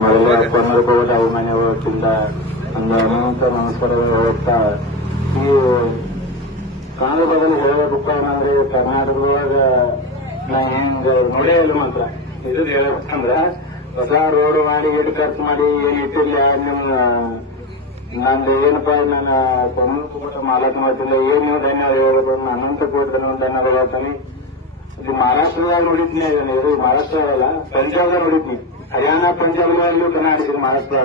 ಪನ್ನರಕೋಟ ಮನೆ ಹೋಗ್ತಿಲ್ಲ ಒಂದು ಅನಂತ ನಮಸ್ಕಾರಗಳು ಹೋಗ್ತಾ ಈ ಕಾಂಗ್ರೆಸ್ ಹೇಳಬೇಕಪ್ಪ ಅಂದ್ರೆ ಕರ್ನಾಟಕದೊಳಗ ನಾ ಹೆಂಗ ನೋಡೇ ಇಲ್ಲ ಮಾತ್ರ ಇದು ಹೇಳ್ಬೇಕಂದ್ರ ಹೊಸ ರೋಡ್ ಮಾಡಿ ಎಷ್ಟು ಖರ್ಚು ಮಾಡಿ ಏನ್ ಇಟ್ಟಿಲ್ಲ ನಂದು ಏನಪ್ಪಾ ನಾನು ಅನಂತ ಕೋಟ ಮಾಲಕ ಮಾಡ್ತಿಲ್ಲ ಏನ್ ನೀವು ಧನ್ಯವಾದ ಹೇಳ್ಬೇಕು ಅನಂತ ಕೋಟಿ ಧನ್ಯವಾದ ಹೇಳ್ತಾನೆ. ಇದು ಮಹಾರಾಷ್ಟ್ರದಾಗ ನೋಡಿದ್ನಿ ಇದನ್ನ ಇದು ಮಹಾರಾಷ್ಟ್ರ ಅಲ್ಲ ಪಂಜಾಬ್ದಾಗ ನೋಡಿದ್ನಿ ಹರಿಯಾಣ ಪಂಜಾಬ್ನಲ್ಲೂ ಕರ್ನಾಟಕ ಮಹಾರಾಷ್ಟ್ರ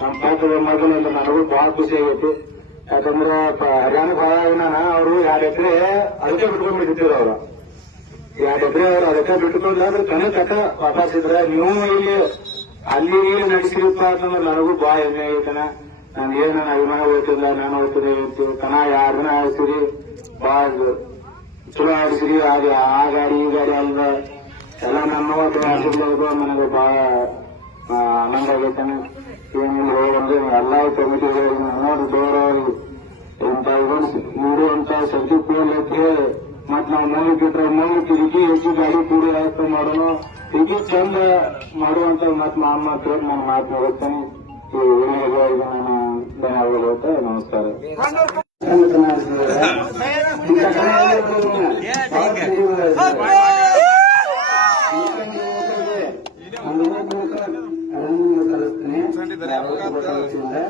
ನಮ್ಮ ಪಾತ್ರದ ಮೊದಲು ನನಗೂ ಬಹಳ ಖುಷಿ ಆಗೈತಿ. ಯಾಕಂದ್ರೆ ಹರಿಯಾಣ ಭಾಗನ ಅವರು 2 ಎಕರೆ ಅದಕ್ಕೆ ಬಿಟ್ಕೊಂಡ್ಬಿಟ್ಟಿದ್ರು ಅವ್ರು 2 ಎಕರೆ ಅವ್ರು ಅದಕ್ಕೆ ಬಿಟ್ಟುಕೊಂಡ್ರೆ ಅದ್ರ ಕಣ ಕಟ್ಟ ವಾಪಸ್ ಇದ್ರೆ ನೀವು ಇಲ್ಲಿ ಅಲ್ಲಿ ನಡೆಸಿರಪ್ಪ ಅಂತಂದ್ರೆ ನನಗೂ ಬಹಳ ಹೆಮ್ಮೆ ಆಗೈತನ. ನಾನು ಏನ ಅಭಿಮಾನ ಹೋಗ್ತಿಲ್ಲ ನಾನು ಹೋಗ್ತೀನಿ ಕಣ 2 ದಿನ ಆಡಿಸಿರಿ ಬಹಳ ಚಲೋ ಆಡಿಸಿರಿ ಆ ಗಾಡಿ ಈ ಗಾಡಿ ಅಲ್ದ ಎಲ್ಲ ನನ್ನ ಆಶೀರ್ವಾದ ನನಗೆ ಬಹಳ ಆನಂದ ಆಗೈತಾನೆ. ಏನಿಲ್ಲ ಹೋಗಂದ್ರೆ ಎಲ್ಲಾ ಕಮಿಟಿಗಳು ನೋಡಿ ದೂರವಾಗಿ ಇಂತ ನೀಡುವಂತ ಶಕ್ತಿ ಪೂರ್ಣಕ್ಕೆ ಮತ್ ನಾವು ಮೂರು ಕಿಟಕಿ ಹೆಚ್ಚು ಗಾಡಿ ಕೂಡಿ ವ್ಯವಸ್ಥೆ ಮಾಡೋಣ ಹೀಗೆ ಚಂದ ಮಾಡುವಂತ ಮತ್ ಮಾತ್ರ ನಾನು ಮಾತನಾಡುತ್ತೇನೆ. ಈ ಊರಿಗೆ ನಾನು ಧನ್ಯವಾದ ನಮಸ್ಕಾರ. ಕಲಿಸ್ತೇನೆ